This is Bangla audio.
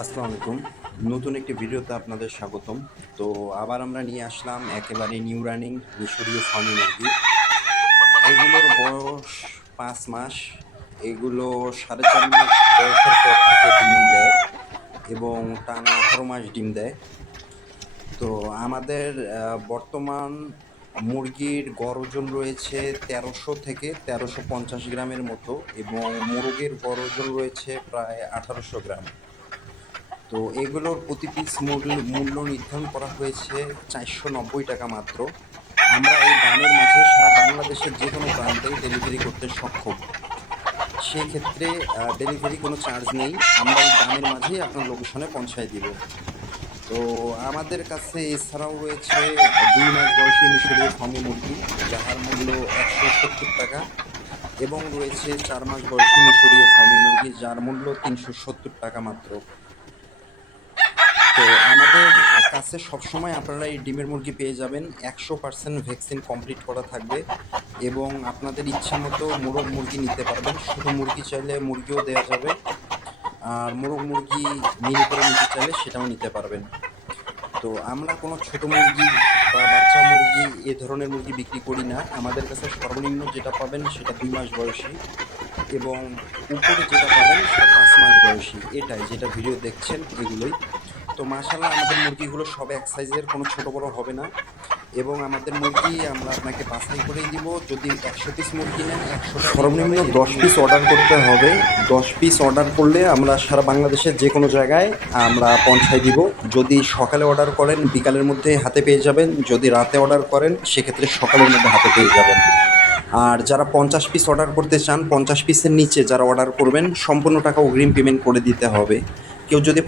আসসালামু আলাইকুম। নতুন একটি ভিডিওতে আপনাদের স্বাগতম। তো আবার আমরা নিয়ে আসলাম একেবারে নিউ রানিং মিশরীয় ফার্মি মুরগি। এগুলোর বয়স 5 মাস। এগুলো 4.5 মাস বয়সের পর থেকে ডিম দেয় এবং টানা 18 মাস ডিম দেয়। তো আমাদের বর্তমান মুরগির গড় ওজন রয়েছে 1300 থেকে 1350 গ্রামের মতো এবং মোরগের গড় ওজন রয়েছে প্রায় 1800 গ্রাম। তো এগুলোর প্রতি পিস মূল্য নির্ধারণ করা হয়েছে 490 টাকা মাত্র। আমরা এই দামের মাঝে সারা বাংলাদেশের যে কোনো প্রান্তেই ডেলিভারি করতে সক্ষম। সেক্ষেত্রে ডেলিভারি কোনো চার্জ নেই, আমরা এই দামের মাঝেই আপনার লোকেশনে পৌঁছায় দিব। তো আমাদের কাছে এছাড়াও রয়েছে 2 মাস বয়সী মিশরীয় ফার্মি মুরগি, যাহার মূল্য 170 টাকা, এবং রয়েছে 4 মাস বয়সী মিশরীয় ফার্মি মুরগি, যার মূল্য 370 টাকা মাত্র। তো আমাদের কাছে সবসময় আপনারা এই ডিমের মুরগি পেয়ে যাবেন, 100% ভ্যাকসিন কমপ্লিট করা থাকবে এবং আপনাদের ইচ্ছা মতো মোরগ মুরগি নিতে পারবেন। ছোটো মুরগি চাইলে মুরগিও দেওয়া যাবে, আর মোরগ মুরগি মিনি করে নিতে চাইলে সেটাও নিতে পারবেন। তো আমরা কোনো ছোটো মুরগি বা বাচ্চা মুরগি এ ধরনের মুরগি বিক্রি করি না। আমাদের কাছে সর্বনিম্ন যেটা পাবেন সেটা 2 মাস বয়সী এবং উপরে যেটা পাবেন সেটা 5 মাস বয়সী। এটাই যেটা ভিডিও দেখছেন এগুলোই। তো মাশাআল্লাহ আমাদের মুরগিগুলো সব এক সাইজের, কোনো ছোটো বড়ো হবে না এবং আমাদের মুরগি আমরা আপনাকে বাছাই করেই দিব। যদি 100 পিস মুরগি নেন 100 সর্বনিম্ন 10 পিস অর্ডার করতে হবে। 10 পিস অর্ডার করলে আমরা সারা বাংলাদেশের যে কোনো জায়গায় আমরা পৌঁছায় দিব। যদি সকালে অর্ডার করেন বিকালের মধ্যে হাতে পেয়ে যাবেন, যদি রাতে অর্ডার করেন সেক্ষেত্রে সকালের মধ্যে হাতে পেয়ে যাবেন। আর যারা 50 পিস অর্ডার করতে চান, 50 পিসের নিচে যারা অর্ডার করবেন সম্পূর্ণ টাকা অগ্রিম পেমেন্ট করে দিতে হবে। কেউ যদি